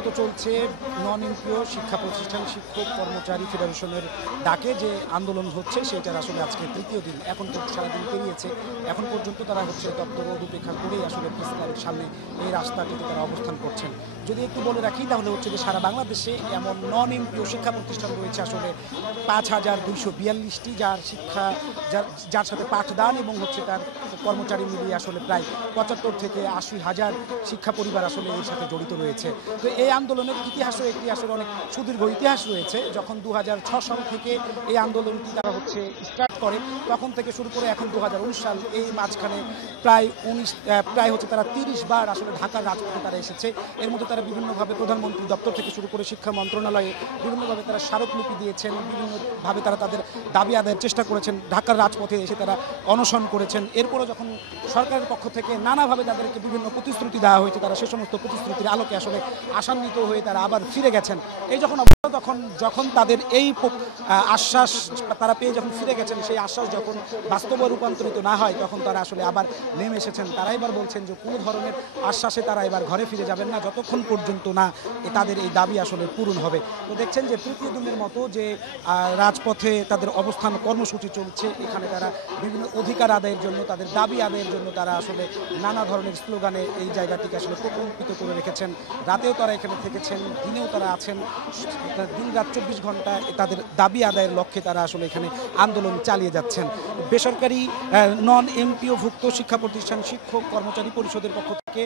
মতো চলছে non MPO শিক্ষা প্রতিষ্ঠান শিক্ষক কর্মচারী ফেডারেশনের ডাকে যে আন্দোলন হচ্ছে সেটার আসলে আজকে তৃতীয় দিন। এখন তো সারাদিন পেরিয়েছে, এখন পর্যন্ত তারা দপ্তর উপেক্ষা করেই আসলে প্রেস ক্লাবের সামনে এই রাস্তাটিতে তারা অবস্থান করছেন। যদি একটু বলে রাখি তাহলে যে সারা বাংলাদেশে এমন নন এমপিও শিক্ষা প্রতিষ্ঠান রয়েছে আসলে 5242টি, যার সাথে পাঠদান এবং তার কর্মচারী মিলিয়ে আসলে প্রায় 75 থেকে 80,000 শিক্ষা পরিবার আসলে এর সাথে জড়িত রয়েছে। তো এই আন্দোলনের ইতিহাসও একটি আসলে অনেক সুদীর্ঘ ইতিহাস রয়েছে। যখন 2006 সাল থেকে এই আন্দোলনটি তারা স্টার্ট করে, তখন থেকে শুরু করে এখন 2019 সাল, এই মাঝখানে প্রায় তারা 30 বার আসলে ঢাকার রাজপথে তারা এসেছে। এর মধ্যে তারা বিভিন্নভাবে প্রধানমন্ত্রী দপ্তর থেকে শুরু করে শিক্ষা মন্ত্রণালয়ে বিভিন্নভাবে তারা স্মারকলিপি দিয়েছেন, বিভিন্নভাবে তারা তাদের দাবি আদায়ের চেষ্টা করেছেন, ঢাকার রাজপথে এসে তারা অনশন করেছেন। এরপরও যখন সরকারের পক্ষ থেকে নানাভাবে তাদেরকে বিভিন্ন প্রতিশ্রুতি দেওয়া হয়েছে, তারা সে সমস্ত প্রতিশ্রুতির আলোকে আসলে আশান্বিত হয়ে তারা আবার ফিরে গেছেন। এই যখন তাদের এই আশ্বাস তারা পেয়ে যখন ফিরে গেছেন, সেই আশ্বাস যখন বাস্তবে রূপান্তরিত না হয়, তখন তারা আসলে আবার নেমে এসেছেন। তারা এবার বলছেন যে কোনো ধরনের আশ্বাসে তারা এবার ঘরে ফিরে যাবেন না যতক্ষণ পর্যন্ত না তাদের এই দাবি আসলে পূরণ হবে। তো দেখছেন যে তৃতীয় দিনের মতো যে রাজপথে তাদের অবস্থান কর্মসূচি চলছে। এখানে তারা বিভিন্ন অধিকার আদায়ের জন্য, তাদের দাবি আদায়ের জন্য তারা আসলে নানা ধরনের স্লোগানে এই জায়গাটিকে আসলে প্রকম্পিত করে রেখেছেন। রাতেও তারা এখানে থেকেছেন, দিনেও তারা আছেন। দিন রাত 24 ঘন্টা তাদের দাবি আদায়ের লক্ষ্যে তারা আসলে এখানে আন্দোলন চালিয়ে যাচ্ছেন। বেসরকারি নন এমপিও ভুক্ত শিক্ষা প্রতিষ্ঠান শিক্ষক কর্মচারী পরিষদের পক্ষ থেকে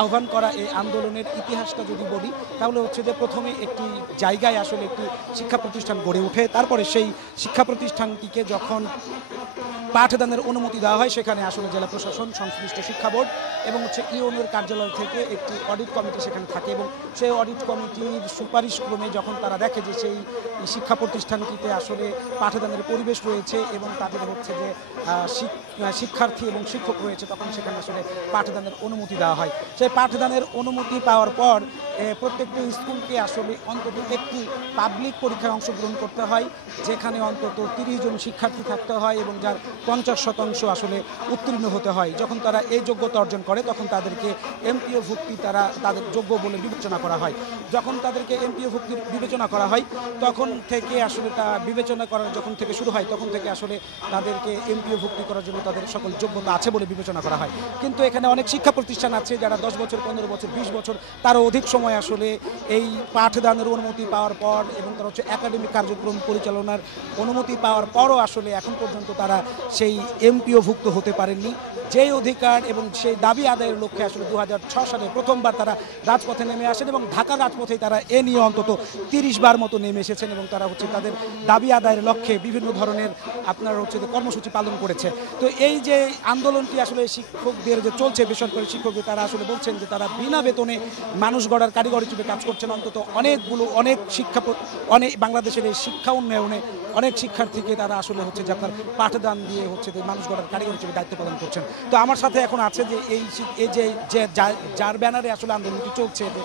আহ্বান করা এই আন্দোলনের ইতিহাসটা যদি বলি, তাহলে যে প্রথমে একটি জায়গায় আসলে একটি শিক্ষা প্রতিষ্ঠান গড়ে ওঠে। তারপরে সেই শিক্ষা প্রতিষ্ঠানটিকে যখন পাঠদানের অনুমতি দেওয়া হয়, সেখানে আসলে জেলা প্রশাসন, সংশ্লিষ্ট শিক্ষা বোর্ড এবং ইউএনওর কার্যালয় থেকে একটি অডিট কমিটি সেখানে থাকে, এবং সেই অডিট কমিটির সুপারিশ ক্রমে যখন তারা দেখে যে সেই শিক্ষা প্রতিষ্ঠানটিতে আসলে পাঠদানের পরিবেশ রয়েছে এবং তাদের যে শিক্ষার্থী এবং শিক্ষক রয়েছে, তখন সেখানে আসলে পাঠদানের অনুমতি দেওয়া হয়। সেই পাঠদানের অনুমতি পাওয়ার পর প্রত্যেকটি স্কুলকে আসলে অন্তত একটি পাবলিক পরীক্ষায় অংশগ্রহণ করতে হয়, যেখানে অন্তত 30 জন শিক্ষার্থী থাকতে হয় এবং যার 50% আসলে উত্তীর্ণ হতে হয়। যখন তারা এই যোগ্যতা অর্জন করে, তখন তাদেরকে এমপিও ভুক্তি তাদের যোগ্য বলে বিবেচনা করা হয়। যখন তাদেরকে এমপিও ভুক্তির বিবেচনা করা হয়, তখন থেকে আসলে তা বিবেচনা করার যখন থেকে শুরু হয়, তখন থেকে আসলে তাদেরকে এমপিও ভুক্তি করার জন্য তাদের সকল যোগ্যতা আছে বলে বিবেচনা করা হয়। কিন্তু এখানে অনেক শিক্ষা প্রতিষ্ঠান আছে যারা 10 বছর, 15 বছর, 20 বছর তারও অধিক সময় আসলে এই পাঠদানের অনুমতি পাওয়ার পর এবং তারা একাডেমিক কার্যক্রম পরিচালনার অনুমতি পাওয়ার পরও আসলে এখন পর্যন্ত তারা সেই এমপিও ভুক্ত হতে পারেননি। যেই অধিকার এবং সেই দাবি আদায়ের লক্ষ্যে আসলে 2006 সালে প্রথমবার তারা রাজপথে নেমে আসেন এবং ঢাকার রাজপথেই তারা এ নিয়ে অন্তত 30 বার মতো নেমে এসেছেন এবং তারা তাদের দাবি আদায়ের লক্ষ্যে বিভিন্ন ধরনের কর্মসূচি পালন করেছে। তো এই যে আন্দোলনটি আসলে শিক্ষকদের যে চলছে, বেসরকারি শিক্ষকদের, তারা আসলে বলছেন যে তারা বিনা বেতনে মানুষ গড়ার কারিগর হিসেবে কাজ করছেন। অন্তত অনেক বাংলাদেশের এই শিক্ষা উন্নয়নে অনেক শিক্ষার্থীকে তারা আসলে যে আপনার পাঠদান দিয়ে মানুষ গড়ার কারিগর হিসেবে দায়িত্ব পালন করছেন। তো আমার সাথে এখন আছে যে এই যে যার ব্যানারে আসলে আন্দোলনটি চলছে, যে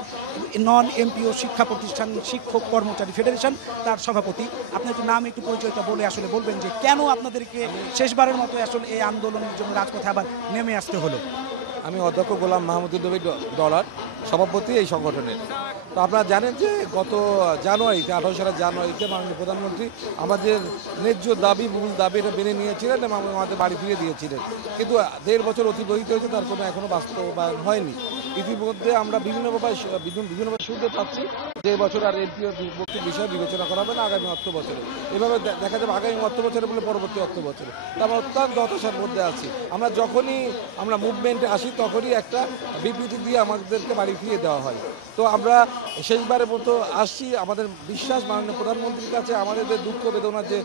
নন এমপিও শিক্ষা প্রতিষ্ঠান শিক্ষক কর্মচারী ফেডারেশন, তার সভাপতি। আপনি একটু নাম, একটু পরিচয়টা বলে আসলে বলবেন যে কেন আপনাদেরকে শেষবারের মতো আসলে এই আন্দোলনের জন্য রাজপথে আবার নেমে আসতে হলো। আমি অধ্যক্ষ গোলাম মাহমুদুল নবী ডলার, সভাপতি এই সংগঠনের। তো আপনারা জানেন যে গত জানুয়ারিতে, 18 সালের জানুয়ারিতে মাননীয় প্রধানমন্ত্রী আমাদের ন্যায্য দাবি, মূল দাবি এটা মেনে নিয়েছিলেন এবং আমাদের বাড়ি ফিরিয়ে দিয়েছিলেন। কিন্তু 1.5 বছর অতিবাহিত হয়েছে, তার কোনো এখনও বাস্তবায়ন হয়নি। ইতিমধ্যে আমরা বিভিন্নভাবে শুনতে পাচ্ছি যে এবছর আর এমপিও ভুক্তির বিষয়ে বিবেচনা করা হবে না আগামী অর্থ বছরে। এভাবে দেখা যাবে আগামী অর্থ বছরে বলে পরবর্তী অর্থ বছরে। তো আমরা অত্যন্ত হতাশার মধ্যে আছি। যখনই আমরা মুভমেন্টে আসি, তখনই একটা বিবৃতি দিয়ে আমাদেরকে বাড়ি ফিরিয়ে দেওয়া হয়। তো আমরা শেষবারের মতো আসছি। আমাদের বিশ্বাস মাননীয় প্রধানমন্ত্রীর কাছে আমাদের যে দুঃখ বেদনার যে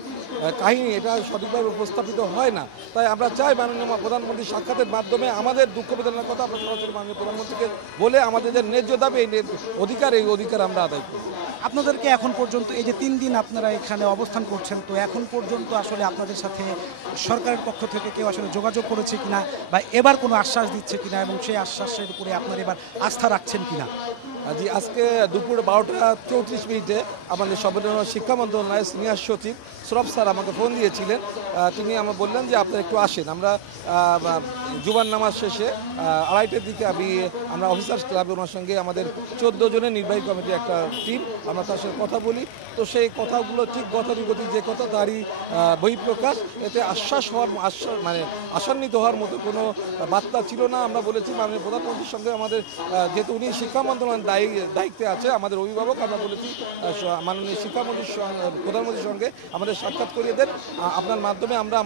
কাহিনী, এটা সঠিকভাবে উপস্থাপিত হয় না। তাই আমরা চাই মাননীয় প্রধানমন্ত্রীর সাক্ষাতের মাধ্যমে আমাদের দুঃখ বেদনার কথা আমরা সরাসরি মাননীয় প্রধানমন্ত্রীকে বলে আমাদের যে ন্যায্য দাবি, এই অধিকার আমরা আদায় করি। আপনাদেরকে এখন পর্যন্ত এই যে 3 দিন আপনারা এখানে অবস্থান করছেন, তো এখন পর্যন্ত আসলে আপনাদের সাথে সরকারের পক্ষ থেকে কেউ আসলে যোগাযোগ করেছে কিনা, বা এবার কোনো আশ্বাস দিচ্ছে কিনা, এবং সেই আশ্বাসের উপরে আপনারা এবার আস্থা রাখছেন কিনা? জি, আজকে দুপুর 12টা 34 মিনিটে আমাদের সর্বনিম্ন শিক্ষা মন্ত্রণালয়ের সিনিয়র সচিব সৌরভ স্যার আমাকে ফোন দিয়েছিলেন। তিনি আমাকে বললেন যে আপনারা একটু আসেন। আমরা জুমার নামাজ শেষে 2:30টার দিকে আমরা অফিসার্স ক্লাবে ওনার সঙ্গে আমাদের 14 জনের নির্বাহী কমিটির একটা টিম, আমরা তার সাথে কথা বলি। তো সেই কথাগুলো ঠিক গতানুগতিক যে কথা তারই বহিঃপ্রকাশ। এতে আশান্বিত হওয়ার মতো কোনো বার্তা ছিল না। আমরা বলেছি মাননীয় প্রধানমন্ত্রীর সঙ্গে আমাদের, যেহেতু উনি শিক্ষা মন্ত্রণালয়ের দায়িত্বে আছে আমাদের অভিভাবক, আমরা বলেছি মাননীয় শিক্ষামন্ত্রীর প্রধানমন্ত্রীর সঙ্গে আমাদের সাক্ষাৎ করিয়ে দেন। আপনার মাধ্যমে আমরা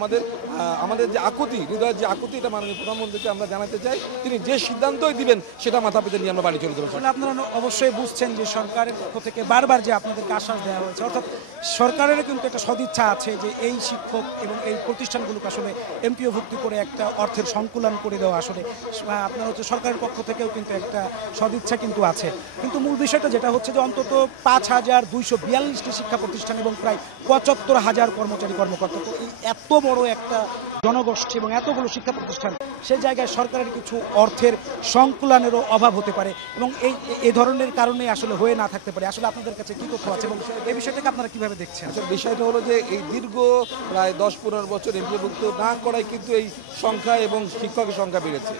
আমাদের যে আকুতি, হৃদয়ের যে আকুতি, এটা মাননীয় প্রধানমন্ত্রীকে আমরা জানাতে চাই। তিনি যে সিদ্ধান্তই দিবেন সেটা মাথা পেতে নিয়ে আমরা বাড়ি চলে যাবো। আপনারা অবশ্যই বুঝছেন যে সরকারের পক্ষ থেকে বারবার যে আপনাদেরকে আশ্বাস দেওয়া হয়েছে, অর্থাৎ সরকারেরও কিন্তু একটা সদিচ্ছা আছে যে এই শিক্ষক এবং এই প্রতিষ্ঠানগুলোকে আসলে এমপিওভুক্তি করে একটা অর্থের সংকুলন করে দেওয়া। আসলে আপনার হচ্ছে সরকারের পক্ষ থেকেও কিন্তু একটা সদিচ্ছা কিন্তু আছে, কিন্তু মূল বিষয়টা যেটা হচ্ছে যে অন্তত 5242টি শিক্ষা প্রতিষ্ঠান এবং প্রায় 75,000 কর্মচারী কর্মকর্তা, তো এই এত বড় একটা জনগোষ্ঠী এবং এতগুলো শিক্ষা প্রতিষ্ঠান, সেই জায়গায় সরকারের কিছু অর্থের সংকুলনেরও অভাব হতে পারে এবং এই ধরনের কারণে আসলে হয়ে না থাকতে পারে। আসলে আপনাদের কাছে কি তথ্য আছে এবং এই বিষয়টাকে আপনারা কিভাবে দেখছেন? আসলে বিষয়টা হলো যে এই দীর্ঘ প্রায় 10-15 বছর এমপিওভুক্ত না করায় কিন্তু এই সংখ্যা এবং শিক্ষকের সংখ্যা বেড়েছে।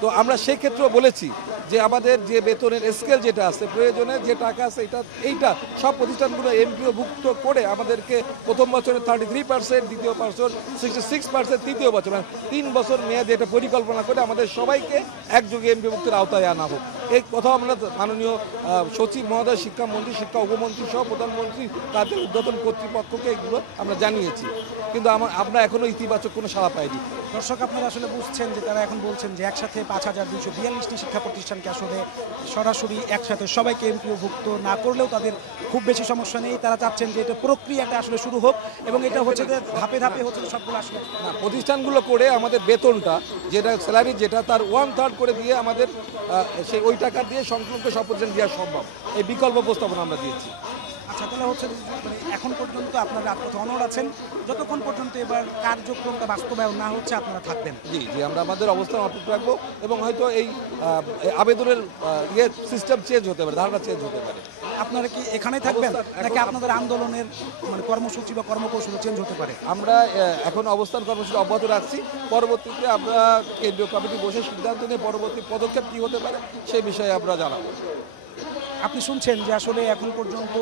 তো আমরা সেই ক্ষেত্রেও বলেছি যে আমাদের যে বেতনের স্কেল যেটা আছে, প্রয়োজনে যে টাকা আছে, এইটা সব প্রতিষ্ঠানগুলো এমপিওভুক্ত করে আমাদেরকে প্রথম বছরে 33%, দ্বিতীয় বছর 66%, তৃতীয় বছর মানে 3 বছর মেয়াদে এটা পরিকল্পনা করে আমাদের সবাইকে একযোগে এমপিওভুক্তির আওতায় আনা হোক। এই কথা আমরা মাননীয় সচিব মহোদয়, শিক্ষামন্ত্রী, শিক্ষা উপমন্ত্রী সহ প্রধানমন্ত্রী, তাদের উদ্বোধন কর্তৃপক্ষকে এগুলো আমরা জানিয়েছি, কিন্তু আমরা এখনো ইতিবাচক কোনো সাড়া পাইনি। দর্শক, আপনারা আসলে বুঝছেন যে তারা এখন বলছেন যে একসাথে 5242টি শিক্ষা প্রতিষ্ঠানকে আসলে সরাসরি একসাথে সবাইকে এমপিওভুক্ত না করলেও তাদের খুব বেশি সমস্যা নেই। তারা চাচ্ছেন যে এটা প্রক্রিয়াটা আসলে শুরু হোক এবং এটা হচ্ছে যে ধাপে ধাপে হচ্ছে সবগুলো আসলে না, প্রতিষ্ঠানগুলো করে আমাদের বেতনটা যেটা স্যালারি যেটা তার 1/3 করে দিয়ে আমাদের ওই টাকা দিয়ে সংক্রান্ত সব প্রতিষ্ঠান দেওয়া সম্ভব, এই বিকল্প প্রস্তাবনা আমরা দিয়েছি। আচ্ছা, তাহলে হচ্ছে মানে এখন পর্যন্ত আপনারা রাজপথে অনড় আছেন, যতক্ষণ পর্যন্ত এবার কার্যক্রমটা বাস্তবায়ন না হচ্ছে আপনারা থাকবেন? জি, আমরা আমাদের অবস্থান অটুট রাখবো এবং হয়তো এই আবেদনের সিস্টেম চেঞ্জ হতে পারে, ধারণা চেঞ্জ হতে পারে। আপনারা কি এখানেই থাকবেন নাকি আপনাদের আন্দোলনের মানে কর্মসূচি বা কর্মকৌশল চেঞ্জ হতে পারে? আমরা এখন অবস্থান কর্মসূচি অব্যাহত রাখছি। পরবর্তীতে আমরা কেন্দ্রীয় কমিটি বসে সিদ্ধান্ত নিয়ে পরবর্তী পদক্ষেপ কী হতে পারে সেই বিষয়ে আমরা জানাবো। আপনি শুনছেন যে আসলে এখন পর্যন্ত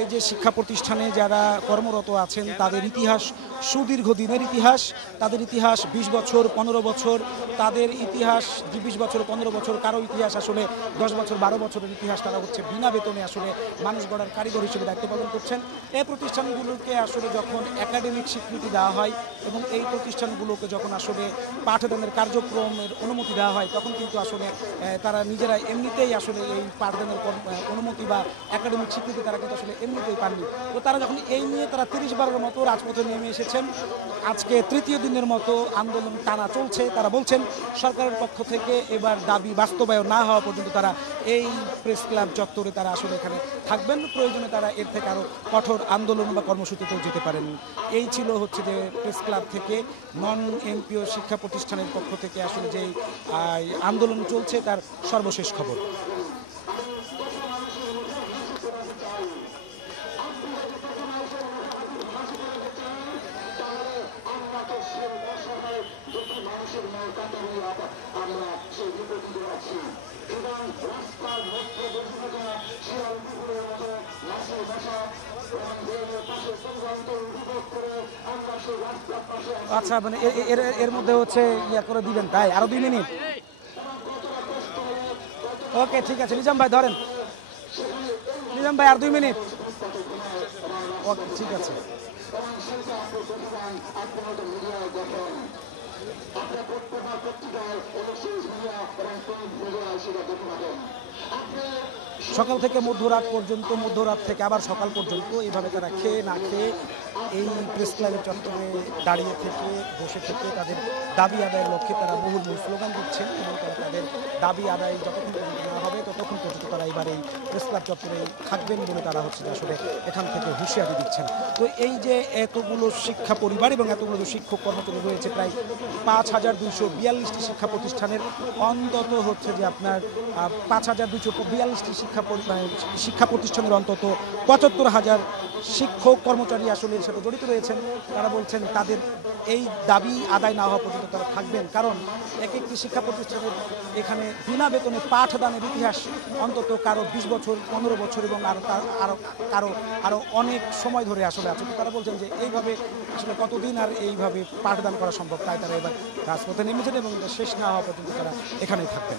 এই যে শিক্ষা প্রতিষ্ঠানে যারা কর্মরত আছেন তাদের ইতিহাস সুদীর্ঘ দিনের ইতিহাস, তাদের ইতিহাস 20 বছর 15 বছর, তাদের ইতিহাস 20 বছর 15 বছর, কারো ইতিহাস আসলে 10 বছর 12 বছরের ইতিহাস। তারা হচ্ছে বিনা বেতনে আসলে মানুষ গড়ার কারিগর হিসেবে দায়িত্ব পালন করছেন। এই প্রতিষ্ঠানগুলোকে আসলে যখন একাডেমিক স্বীকৃতি দেওয়া হয় এবং এই প্রতিষ্ঠানগুলোকে যখন আসলে পাঠদানের কার্যক্রমের অনুমতি দেওয়া হয়, তখন কিন্তু আসলে তারা নিজেরা এমনিতেই আসলে এই পাঠদানের অনুমতি বা একাডেমিক স্বীকৃতি তারা কিন্তু আসলে এমনিতেই পাননি। তো তারা যখন এই নিয়ে তারা 30 বারের মতো রাজপথে নেমে এসেছেন, আজকে তৃতীয় দিনের মতো আন্দোলন টানা চলছে। তারা বলছেন সরকারের পক্ষ থেকে এবার দাবি বাস্তবায়ন না হওয়া পর্যন্ত তারা এই প্রেস ক্লাব চত্বরে তারা আসলে এখানে থাকবেন। প্রয়োজনে তারা এর থেকে আরও কঠোর আন্দোলন বা কর্মসূচিতেও যেতে পারেন। এই ছিল হচ্ছে যে প্রেস ক্লাব থেকে নন এমপিও শিক্ষা প্রতিষ্ঠানের পক্ষ থেকে আসলে যেই আন্দোলন চলছে তার সর্বশেষ খবর। আচ্ছা, মানে এর মধ্যে হচ্ছে ইয়া করে দিবেন, তাই আরো 2 মিনিট। ওকে, ঠিক আছে নিজাম ভাই, ধরেন নিজাম ভাই, আর 2 মিনিট। ওকে, ঠিক আছে। সকাল থেকে মধ্যরাত পর্যন্ত, মধ্যরাত থেকে আবার সকাল পর্যন্ত এইভাবে তারা খেয়ে না খেয়ে এই প্রেস ক্লাবের চত্বরে দাঁড়িয়ে থেকে বসে থেকে তাদের দাবি আদায়ের লক্ষ্যে তারা মুহুর্মুহু স্লোগান দিচ্ছেন এবং তারা তাদের দাবি আদায় যতক্ষণ পর্যন্ত না হবে ততক্ষণ পর্যন্ত তারা এবার এই প্রেস ক্লাব চত্বরে থাকবেন বলে তারা হচ্ছে যে আসলে এখান থেকে হুঁশিয়ারি দিচ্ছেন। তো এই যে এতগুলো শিক্ষা পরিবার এবং এতগুলো শিক্ষক কর্মচারী রয়েছে, প্রায় 5242টি শিক্ষা প্রতিষ্ঠানের অন্তত হচ্ছে যে আপনার 5242টি শিক্ষা প্রতিষ্ঠানের অন্তত 75,000 শিক্ষক কর্মচারী আসলে এর সাথে জড়িত রয়েছেন। তারা বলছেন তাদের এই দাবি আদায় না হওয়া পর্যন্ত তারা থাকবেন, কারণ এক একটি শিক্ষা প্রতিষ্ঠানের এখানে বিনা বেতনে পাঠদানের ইতিহাস অন্তত কারো 20 বছর, 15 বছর এবং আরো অনেক সময় ধরে আসলে আছে। তো তারা বলছেন যে এইভাবে আসলে কতদিন আর এইভাবে পাঠদান করা সম্ভব, তাই তারা এবার রাজপথে নেমেছেন এবং শেষ না হওয়া পর্যন্ত তারা এখানেই থাকবেন।